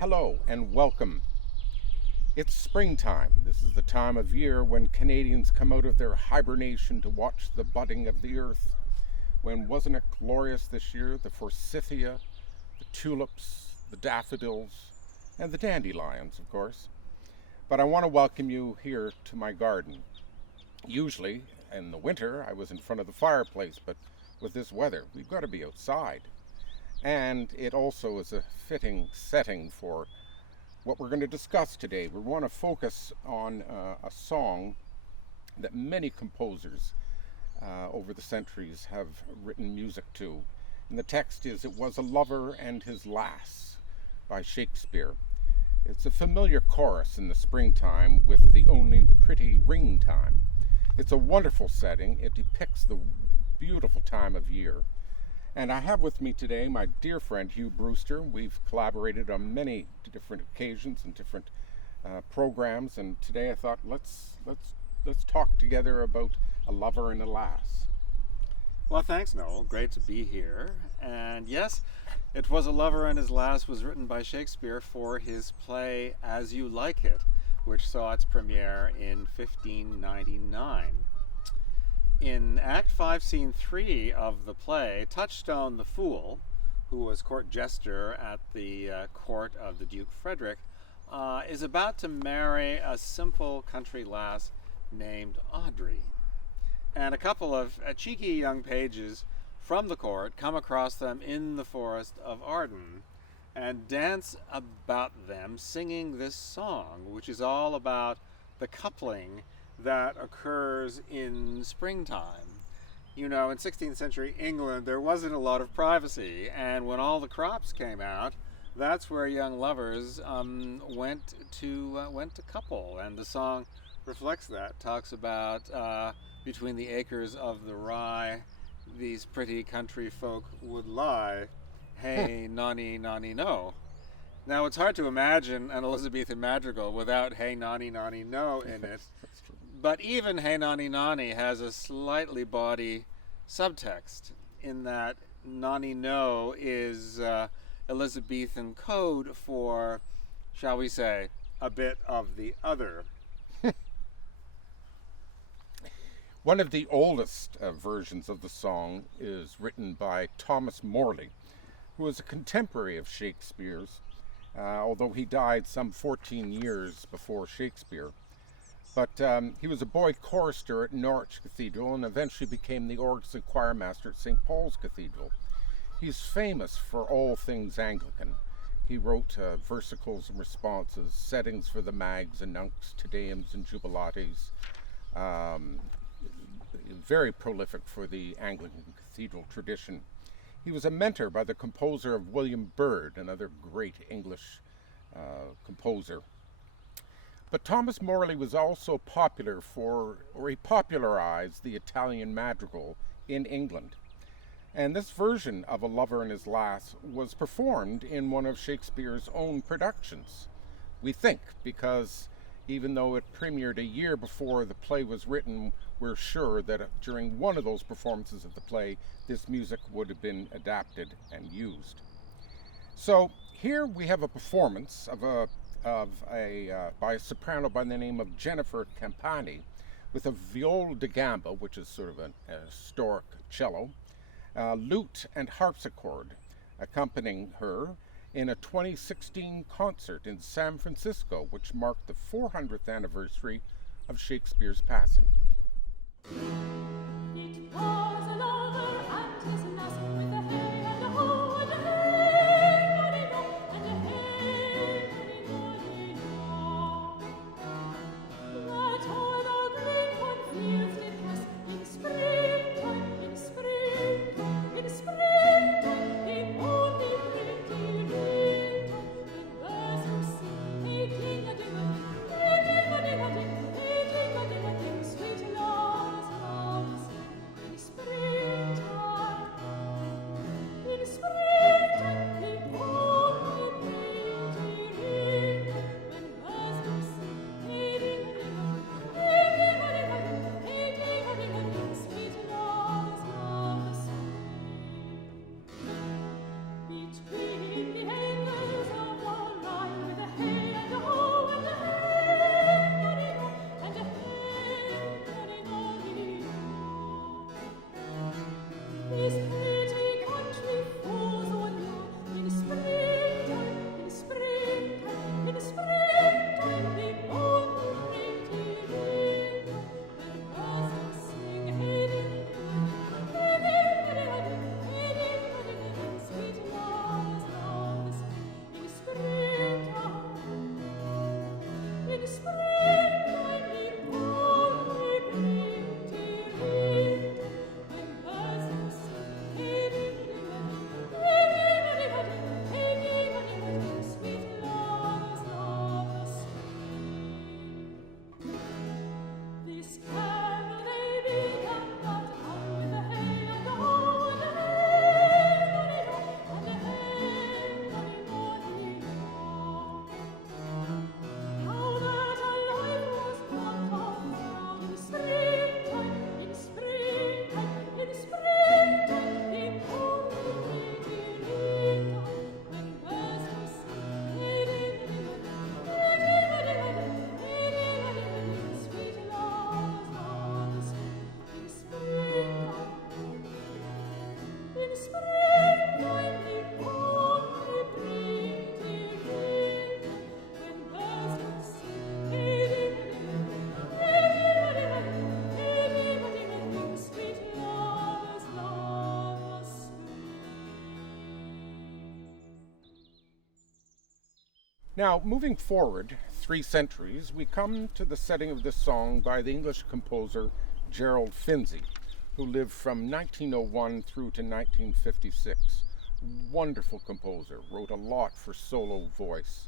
Hello and welcome. It's springtime. This is the time of year when Canadians come out of their hibernation to watch the budding of the earth. When wasn't it glorious this year? The forsythia, the tulips, the daffodils, and the dandelions, of course. But I want to welcome you here to my garden. Usually, in the winter, I was in front of the fireplace, but with this weather, we've got to be outside. And it also is a fitting setting for what we're going to discuss today. We want to focus on a song that many composers over the centuries have written music to. And the text is "It was a lover and his lass" by Shakespeare. It's a familiar chorus in the springtime with the only pretty ring time. It's a wonderful setting. It depicts the beautiful time of year. And I have with me today my dear friend Hugh Brewster. We've collaborated on many different occasions and different programs. And today I thought let's talk together about a lover and a lass. Well, thanks, Noel. Great to be here. And yes, "It Was a Lover and His Lass" was written by Shakespeare for his play As You Like It, which saw its premiere in 1599. In Act 5, Scene 3 of the play, Touchstone the Fool, who was court jester at the court of the Duke Frederick, is about to marry a simple country lass named Audrey. And a couple of cheeky young pages from the court come across them in the forest of Arden and dance about them singing this song, which is all about the coupling that occurs in springtime. You know, in 16th century England, there wasn't a lot of privacy, and when all the crops came out, that's where young lovers went to couple. And the song reflects that. Talks about between the acres of the rye, these pretty country folk would lie. Hey, nonny, nonny, no. Now, it's hard to imagine an Elizabethan madrigal without "Hey, nonny, nonny, no" in it. But even "Hey Nonny Nonny" has a slightly bawdy subtext in that "Nonny No" is Elizabethan code for, shall we say, a bit of the other. One of the oldest versions of the song is written by Thomas Morley, who was a contemporary of Shakespeare's, although he died some 14 years before Shakespeare. But he was a boy chorister at Norwich Cathedral and eventually became the organ and choir master at St. Paul's Cathedral. He's famous for all things Anglican. He wrote versicles and responses, settings for the mags and nuncs, Te Deums and Jubilates. Very prolific for the Anglican cathedral tradition. He was a mentor by the composer of William Byrd, another great English composer. But Thomas Morley was also popular he popularized the Italian madrigal in England. And this version of "A Lover and His Lass" was performed in one of Shakespeare's own productions. We think, because even though it premiered a year before the play was written, we're sure that during one of those performances of the play, this music would have been adapted and used. So here we have a performance by a soprano by the name of Jennifer Campani, with a viol da gamba, which is sort of a historic cello, lute and harpsichord accompanying her in a 2016 concert in San Francisco, which marked the 400th anniversary of Shakespeare's passing. It was a lover and his lass with a hey and a ho and a hey, nonny-no, and a hey, nonny-no. That o'er the green cornfields did pass in springtime, in springtime, in springtime, the only pretty ringtime. And those who sing, hey, ding-a-ding-a-ding, hey, ding-a-ding-a-ding, hey, ding-a-ding-a-ding, sweet love's love song. In spring Now, moving forward 3 centuries, we come to the setting of this song by the English composer Gerald Finzi, who lived from 1901 through to 1956. Wonderful composer, wrote a lot for solo voice.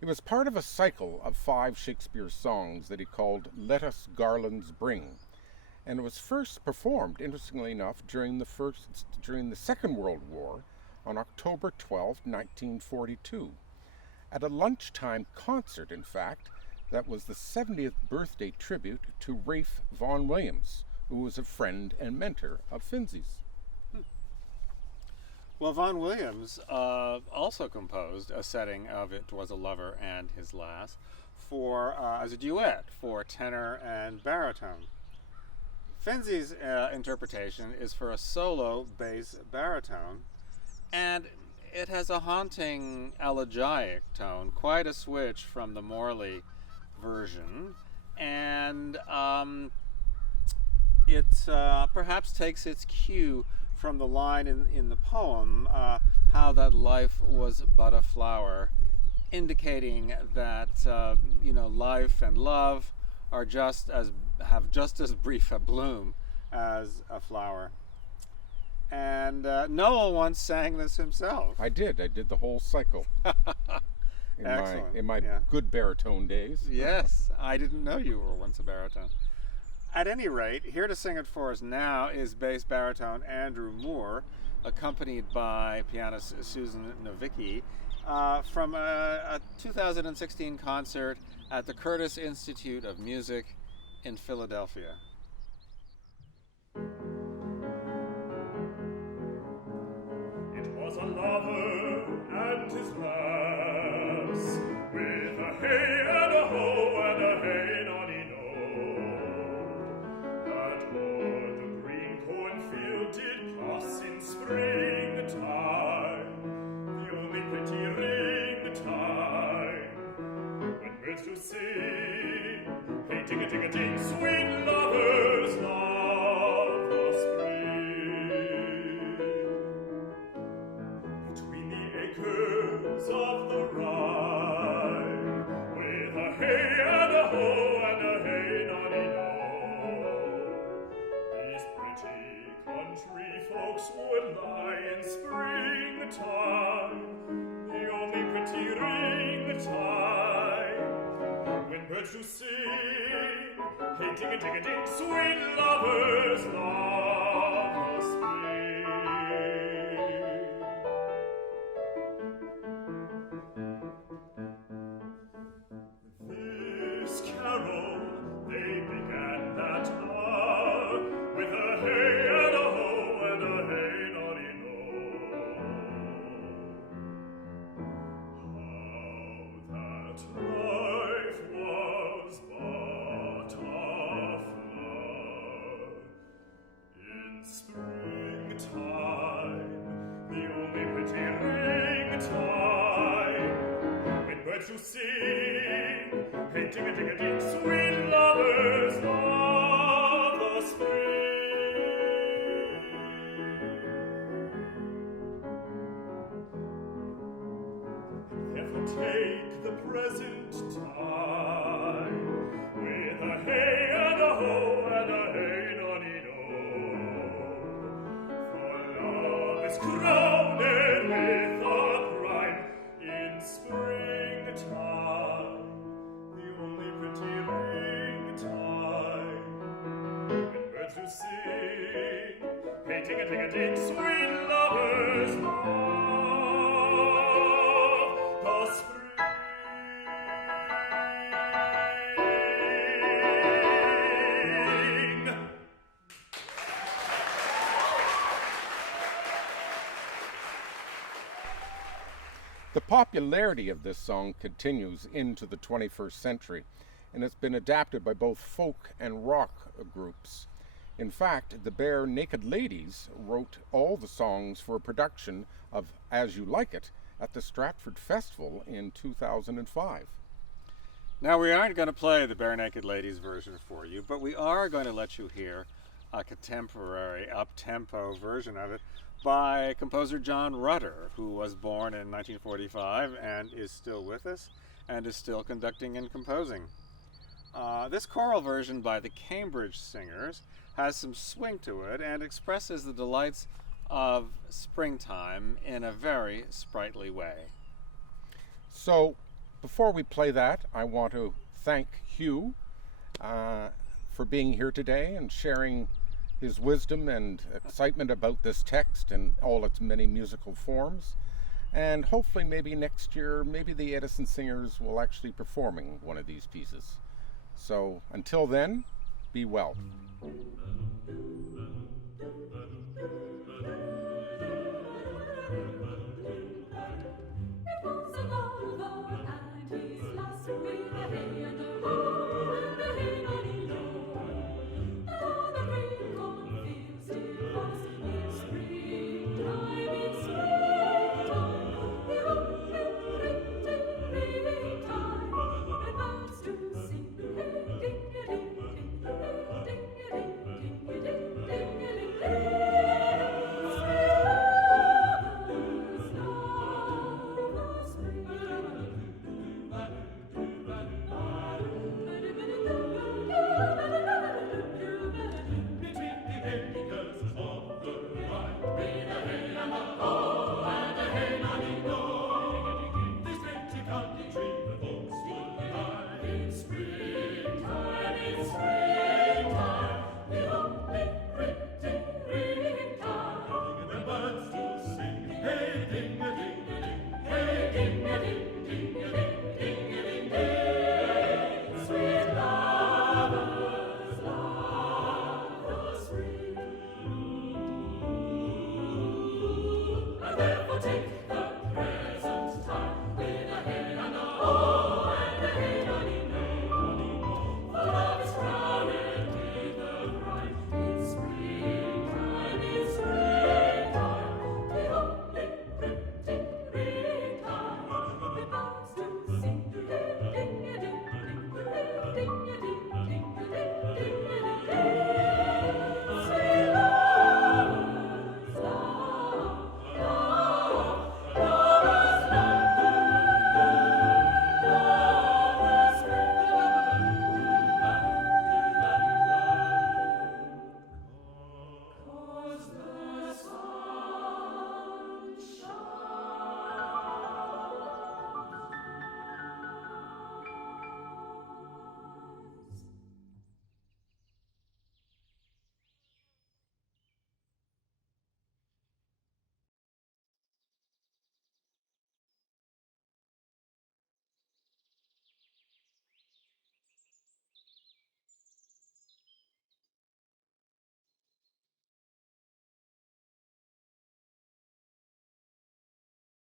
It was part of a cycle of 5 Shakespeare songs that he called Let Us Garlands Bring, and it was first performed, interestingly enough, during the Second World War on October 12, 1942, at a lunchtime concert, in fact, that was the 70th birthday tribute to Ralph Vaughan Williams, who was a friend and mentor of Finzi's. Well, Vaughan Williams also composed a setting of It Was a Lover and His Lass for as a duet for tenor and baritone. Finzi's interpretation is for a solo bass baritone, and it has a haunting elegiac tone, quite a switch from the Morley version, and it perhaps takes its cue from the line in the poem, how that life was but a flower, indicating that life and love are have just as brief a bloom as a flower. And Noel once sang this himself. I did the whole cycle in my good baritone days. Yes, I didn't know you were once a baritone. At any rate, here to sing it for us now is bass baritone Andrew Moore, accompanied by pianist Susan Novicki, from a 2016 concert at the Curtis Institute of Music in Philadelphia. It was a lover and his lass, with a hey and a ho and a hey nonino, that o'er the green cornfield did pass in springtime, the only pretty ring time, when birds do sing, hey ting-a-ting-a-ting, sweet lovers love the spring. Between the acres of the rye, with a hey and a ho and a hey nonino, these pretty country folks would lie in springtime, the only pretty ring time, when birds do sing, hey ting-a-ting-a-ting, sweet lovers love the spring. This carol they began that hour, with a hey and a ho and a hey nonino. How that life was but a flower in springtime, the only pretty ring time, when birds do sing, hey ting-a-ting-a-ting, sweet lovers love the spring. Therefore take the present time, with a hey and a ho and a hey nonino, for love is crowned with a crime in springtime, the only pretty ring time, when birds do sing, hey ting-a-ting-a-ting, sweet lovers love the spring. The popularity of this song continues into the 21st century, and it's been adapted by both folk and rock groups. In fact, the Bare Naked Ladies wrote all the songs for a production of As You Like It at the Stratford Festival in 2005. Now, we aren't going to play the Bare Naked Ladies version for you, but we are going to let you hear a contemporary, up-tempo version of it by composer John Rutter, who was born in 1945 and is still with us and is still conducting and composing. This choral version by the Cambridge Singers has some swing to it and expresses the delights of springtime in a very sprightly way. So, before we play that, I want to thank Hugh for being here today and sharing his wisdom and excitement about this text and all its many musical forms. And hopefully maybe next year, maybe the Edison Singers will actually be performing one of these pieces. So until then, be well.